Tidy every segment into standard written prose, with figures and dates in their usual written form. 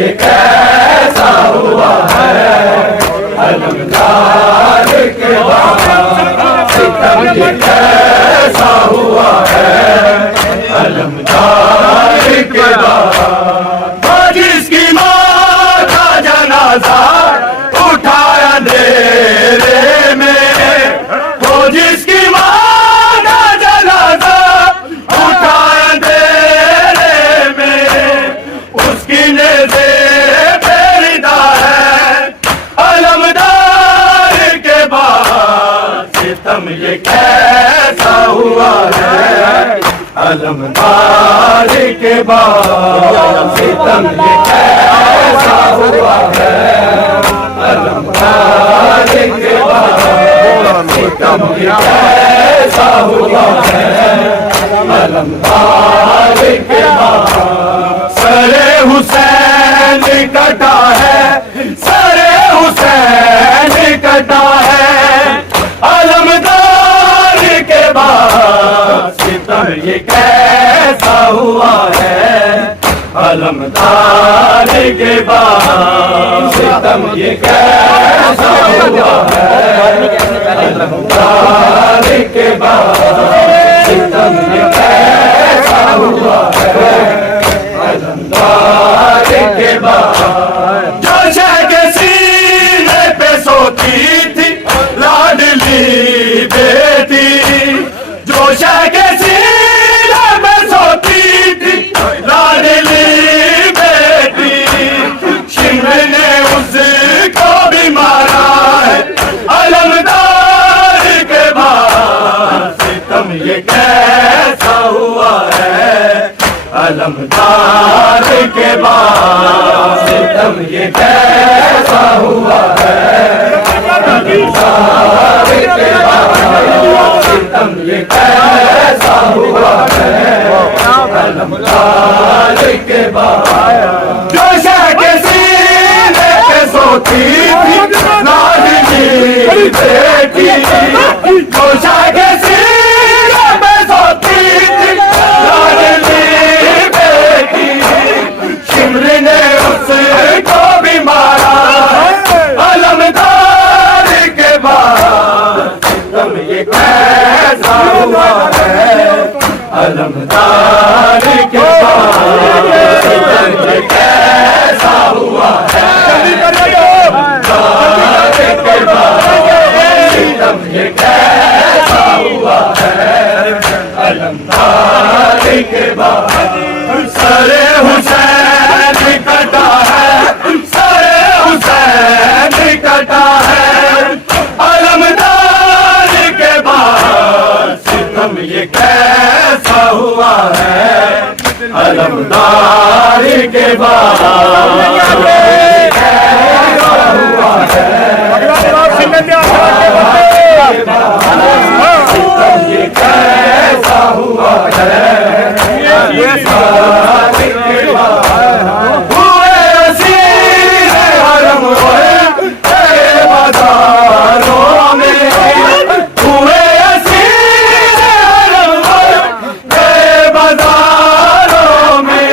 ये कैसा हुआ है अलमदार के बाद, सितम ये कैसा हुआ है अलमदार के बाद। जिसकी माँ का जनाजा उठाया अंधेरे में, वो जिसकी माँ का जनाजा उठाया अंधेरे में, उसकी नेज़े फेरिदा है अलमदार के बाद। सितम ये कैसा हुआ है अलमदार के बाद, सितम ये कैसा हुआ है अलमदार के बाद, सितम ये कैसा हुआ है अलमदार के बाद। सरे हुसैन कटा है, सरे हुसैन कटा है अलमदार के बाद। सितम ये कैसा हुआ है अलमदार के बाद, सितम ये कैसा हुआ है अलमदार के बाद, सितम ये कैसा हुआ है अलमदार के बाद। जो शह के सीने पे सोती थी लाडली बेटी, जो शह के सीने पे सोती थी लाडली बेटी, शिमर ने उसको भी मारा है अलमदार के बाद। सितम ये कैसा हुआ है अलमदार के बाद, सितम ये कैसा हुआ है अलमदार के बाद, सितम ये कैसा हुआ है अलमदार के बाद। जो शह के सीने पे सोती थी लाडली बेटी, जो शह के सीने पे सोती थी लाडली बेटी, शिमर ने उसको भी मारा अलमदार के बाद। सितम ये कैसा हुआ है अलमदार के बाद, सितम ये कैसा हुआ है अलमदार के बाद, सितम ये कैसा हुआ है अलमदार के बाद। सरे हुसैन कटा है, सरे हुसैन कटा है अलमदार के बाद। सितम ये कैसा हुआ है अलमदार के बाद, कैसा हुआ है सितम ये कैसा हुआ है अलमदार के बाद। हुए असीर हरम तेरे बाजारों में, हुए असीर हरम तेरे बाजारों में,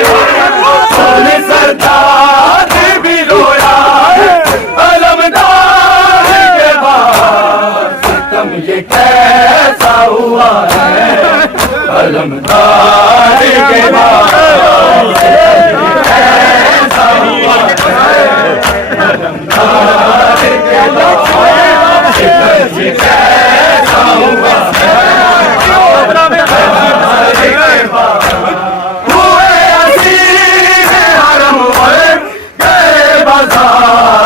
सोने सरदार भी रोया अलमदार के बाद। सितम ये कैसा हुआ है अलमदार के बाद, कैसा हुआ है अलमदार के बाद, सितम ये कैसा हुआ है अलमदार के बाद। हुए असीर हरम गए बाजार